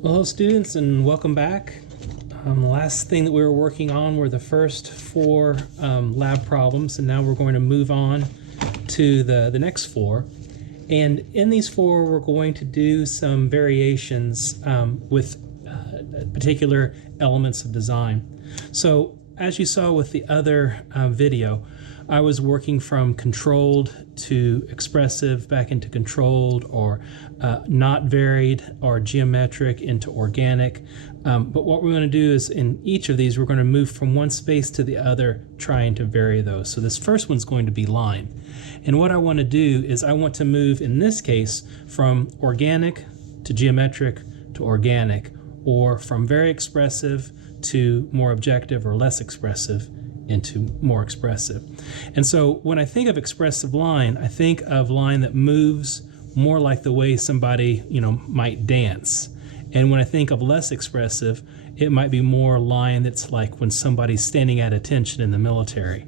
Well, hello students and welcome back. The last thing that we were working on were the first four lab problems, and now we're going to move on to the next four. And in these four, we're going to do some variations with particular elements of design. So as you saw with the other video, I was working from controlled to expressive back into controlled, or not varied or geometric into organic. But what we're going to do is in each of these, we're going to move from one space to the other, trying to vary those. So this first one's going to be line. And what I want to do is I want to move, in this case, from organic to geometric to organic, or from very expressive to more objective or less expressive into more expressive. And so when I think of expressive line, I think of line that moves more like the way somebody, might dance. And when I think of less expressive, it might be more line that's like when somebody's standing at attention in the military.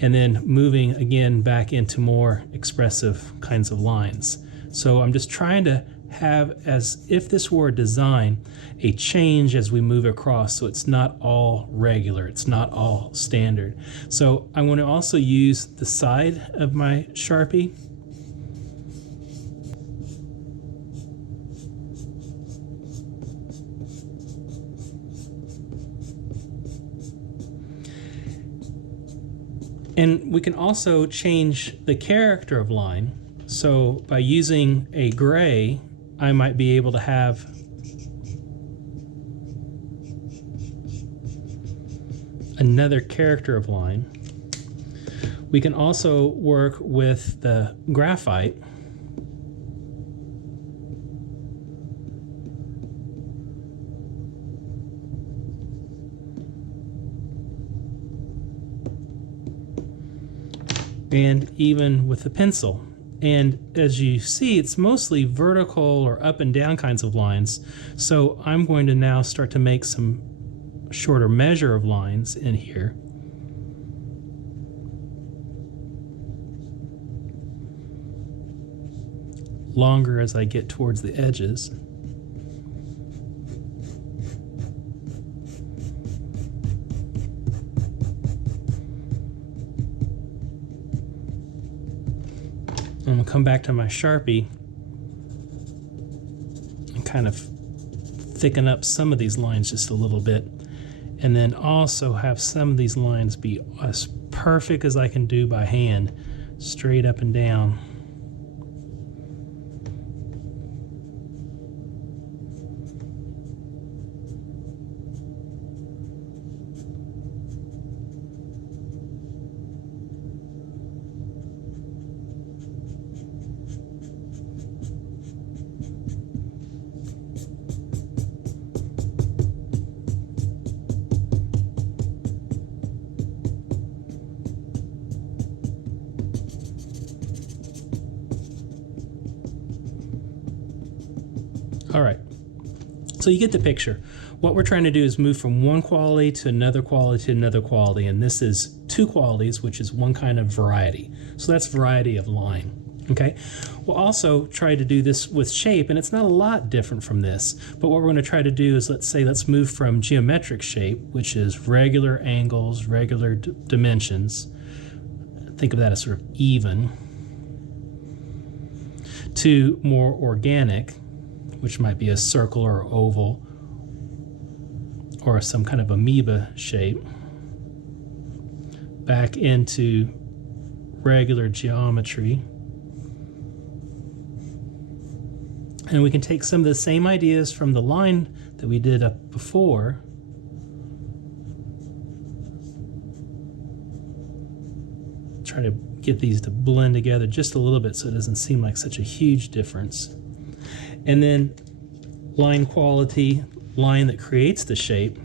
And then moving again back into more expressive kinds of lines. So I'm just trying to have, as if this were a design, a change as we move across, so it's not all regular, it's not all standard. So I want to also use the side of my Sharpie. And we can also change the character of line. So by using a gray, I might be able to have another character of line. We can also work with the graphite. And even with the pencil. And as you see, it's mostly vertical or up and down kinds of lines. So I'm going to now start to make some shorter measure of lines in here. Longer as I get towards the edges. I'm going to come back to my Sharpie and kind of thicken up some of these lines just a little bit, and then also have some of these lines be as perfect as I can do by hand, straight up and down. All right, so you get the picture. What we're trying to do is move from one quality to another quality to another quality, and this is two qualities, which is one kind of variety. So that's variety of line, okay? We'll also try to do this with shape, and it's not a lot different from this, but what we're going to try to do is, let's move from geometric shape, which is regular angles, regular dimensions, think of that as sort of even, to more organic, which might be a circle or oval or some kind of amoeba shape, back into regular geometry. And we can take some of the same ideas from the line that we did up before, try to get these to blend together just a little bit so it doesn't seem like such a huge difference. And then line quality, line that creates the shape.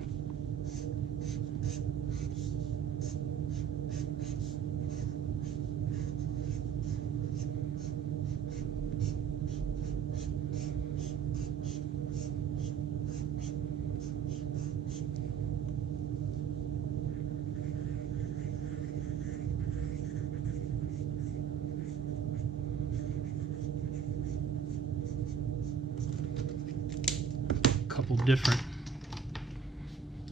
couple different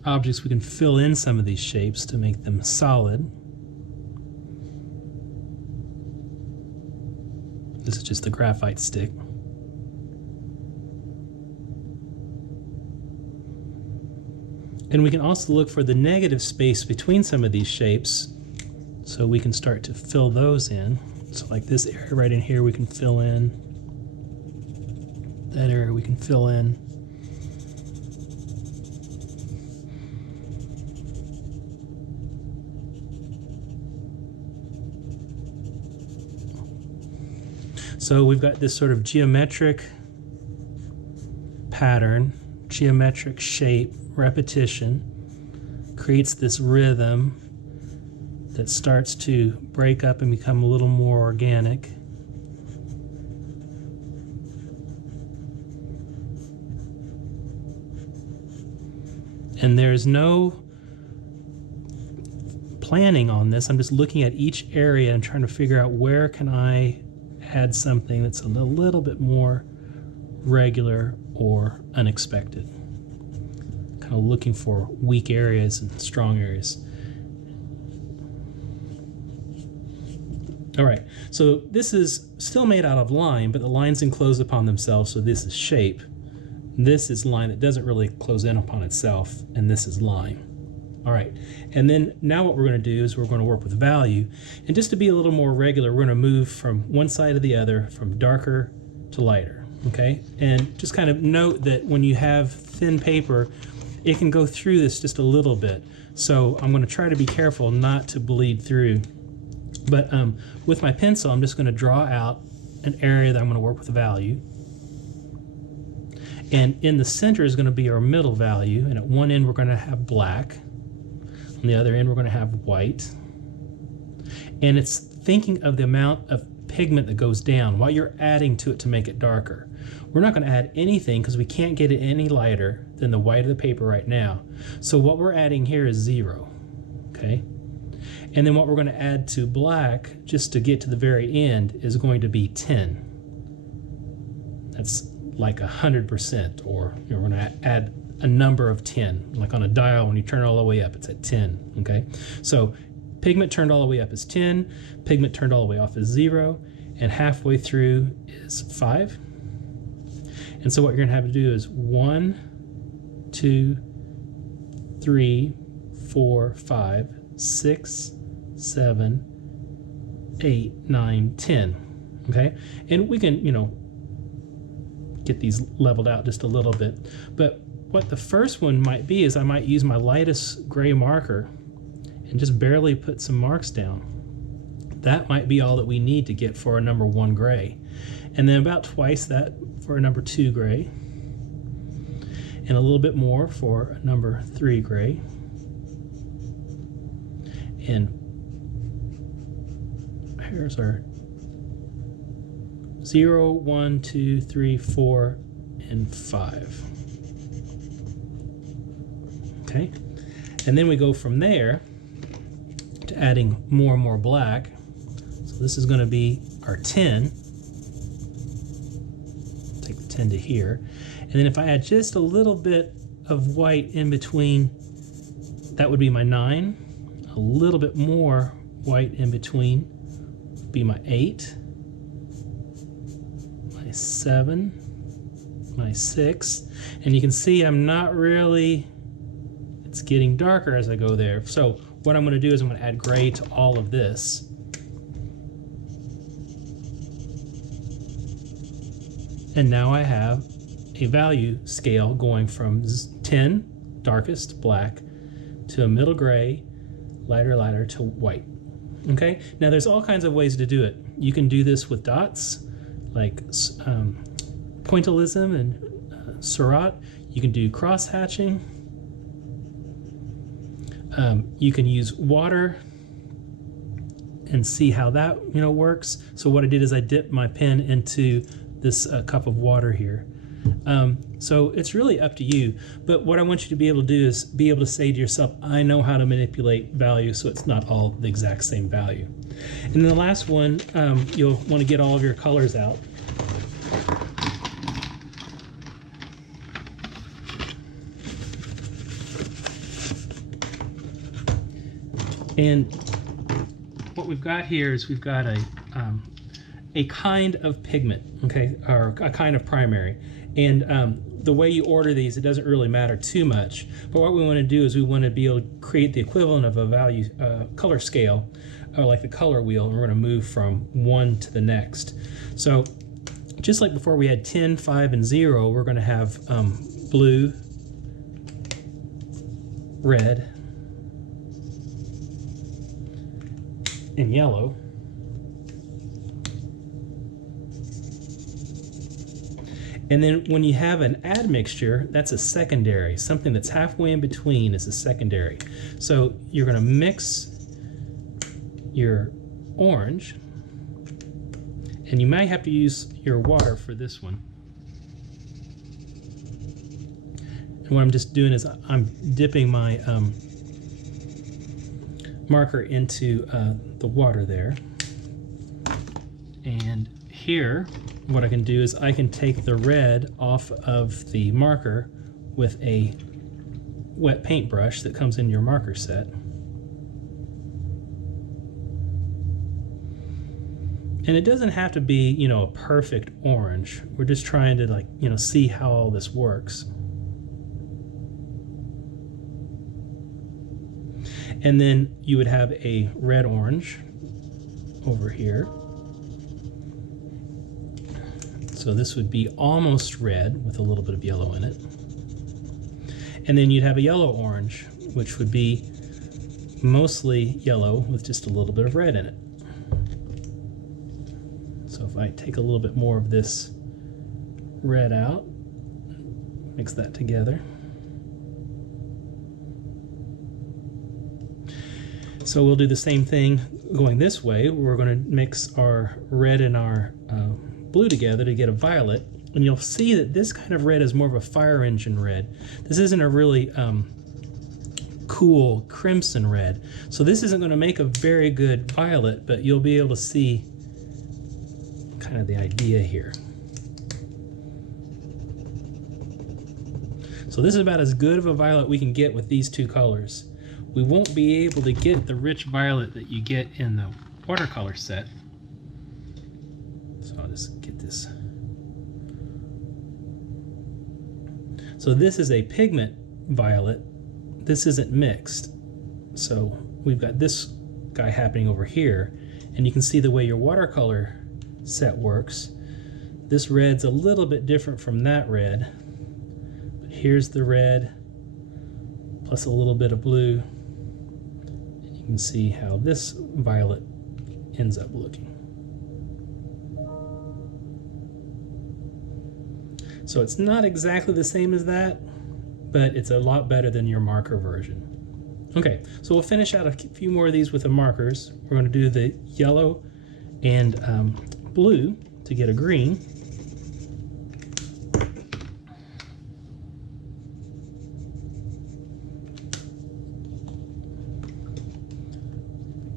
objects we can fill in some of these shapes to make them solid. This is just the graphite stick. And we can also look for the negative space between some of these shapes so we can start to fill those in. So like this area right in here we can fill in. That area we can fill in. So we've got this sort of geometric pattern, geometric shape, repetition, creates this rhythm that starts to break up and become a little more organic. And there's no planning on this. I'm just looking at each area and trying to figure out where can I add something that's a little bit more regular or unexpected. Kind of looking for weak areas and strong areas. All right, so this is still made out of line, but the lines enclose upon themselves, so this is shape. This is line that doesn't really close in upon itself, and this is line. All right, and then now what we're going to do is we're going to work with value. And just to be a little more regular, we're going to move from one side to the other, from darker to lighter, okay? And just kind of note that when you have thin paper, it can go through this just a little bit. So I'm going to try to be careful not to bleed through. But with my pencil, I'm just going to draw out an area that I'm going to work with value. And in the center is going to be our middle value. And at one end, we're going to have black. On the other end, we're going to have white. And it's thinking of the amount of pigment that goes down, what you're adding to it to make it darker. We're not going to add anything because we can't get it any lighter than the white of the paper right now. So what we're adding here is 0, okay? And then what we're going to add to black, just to get to the very end, is going to be 10. That's like 100%, or we're going to add a number of 10. Like on a dial, when you turn it all the way up, it's at 10, okay? So pigment turned all the way up is 10, pigment turned all the way off is 0, and halfway through is 5. And so what you're going to have to do is 1, 2, 3, 4, 5, 6, 7, 8, 9, 10. Okay? And we can, get these leveled out just a little bit. But what the first one might be is I might use my lightest gray marker and just barely put some marks down. That might be all that we need to get for a number 1 gray. And then about twice that for a number 2 gray. And a little bit more for a number 3 gray. And here's our 0, 1, 2, 3, 4, and 5. Okay? And then we go from there to adding more and more black. So this is going to be our 10. Take the 10 to here. And then if I add just a little bit of white in between, that would be my 9. A little bit more white in between would be my 8. My 7. My 6. And you can see I'm not really, it's getting darker as I go there. So what I'm going to do is I'm going to add gray to all of this. And now I have a value scale going from 10, darkest black, to a middle gray, lighter, lighter, to white. Okay? Now there's all kinds of ways to do it. You can do this with dots, like pointillism and Seurat. You can do cross hatching. You can use water and see how that works. So what I did is I dipped my pen into this cup of water here. So it's really up to you. But what I want you to be able to do is be able to say to yourself, I know how to manipulate value so it's not all the exact same value. And then the last one, you'll want to get all of your colors out. And what we've got here is we've got a kind of pigment, okay, or a kind of primary. And the way you order these, it doesn't really matter too much. But what we want to do is we want to be able to create the equivalent of a value color scale, or like the color wheel, and we're going to move from one to the next. So just like before we had 10, 5, and 0, we're going to have blue, red, and yellow. And then when you have an admixture, that's a secondary. Something that's halfway in between is a secondary. So you're going to mix your orange, and you might have to use your water for this one. And what I'm just doing is I'm dipping my marker into the water there. And here, what I can do is I can take the red off of the marker with a wet paintbrush that comes in your marker set. And it doesn't have to be, you know, a perfect orange. We're just trying to, like, you know, see how all this works. And then you would have a red orange over here. So this would be almost red with a little bit of yellow in it. And then you'd have a yellow orange, which would be mostly yellow with just a little bit of red in it. So if I take a little bit more of this red out, mix that together. So we'll do the same thing going this way. We're going to mix our red and our blue together to get a violet, and you'll see that this kind of red is more of a fire engine red. This isn't a really cool crimson red. So this isn't going to make a very good violet, but you'll be able to see kind of the idea here. So this is about as good of a violet we can get with these two colors. We won't be able to get the rich violet that you get in the watercolor set. So I'll just get this. So this is a pigment violet. This isn't mixed. So we've got this guy happening over here, and you can see the way your watercolor set works. This red's a little bit different from that red, but here's the red plus a little bit of blue. And you can see how this violet ends up looking. So it's not exactly the same as that, but it's a lot better than your marker version. Okay, so we'll finish out a few more of these with the markers. We're going to do the yellow and blue to get a green.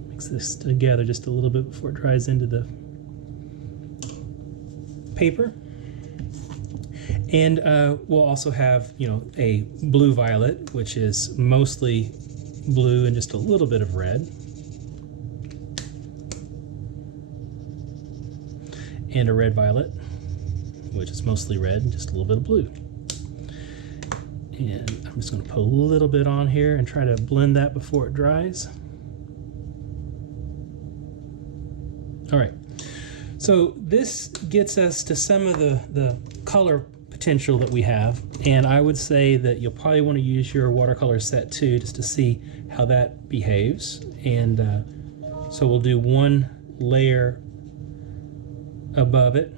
Mix this together just a little bit before it dries into the paper. And we'll also have, you know, a blue violet, which is mostly blue and just a little bit of red. And a red violet, which is mostly red and just a little bit of blue. And I'm just going to put a little bit on here and try to blend that before it dries. All right, so this gets us to some of the color potential that we have, and I would say that you'll probably want to use your watercolor set too, just to see how that behaves. And so we'll do one layer above it,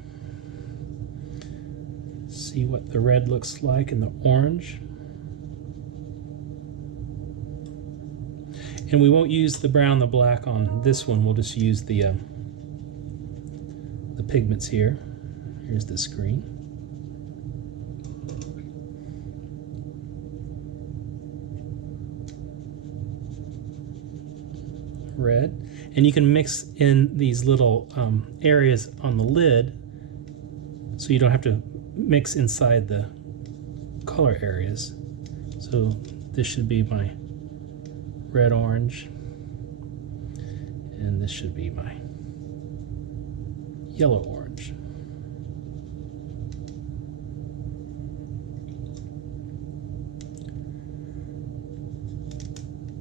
see what the red looks like in the orange. And we won't use the brown, the black on this one. We'll just use the pigments here. Here's this green. Red, and you can mix in these little areas on the lid, so you don't have to mix inside the color areas. So this should be my red orange, And this should be my yellow-orange.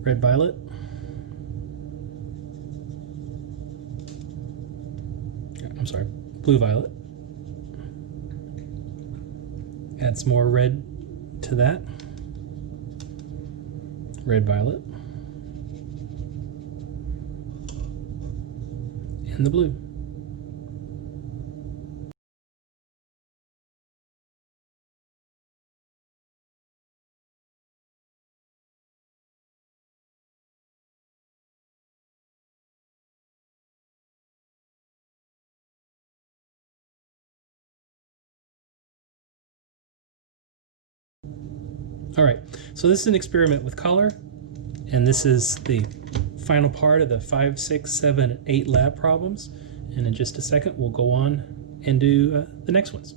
Red-violet. I'm sorry, blue-violet. Add some more red to that. Red-violet. And the blue. All right, so this is an experiment with color, and this is the final part of the 5, 6, 7, 8 lab problems. And in just a second, we'll go on and do the next ones.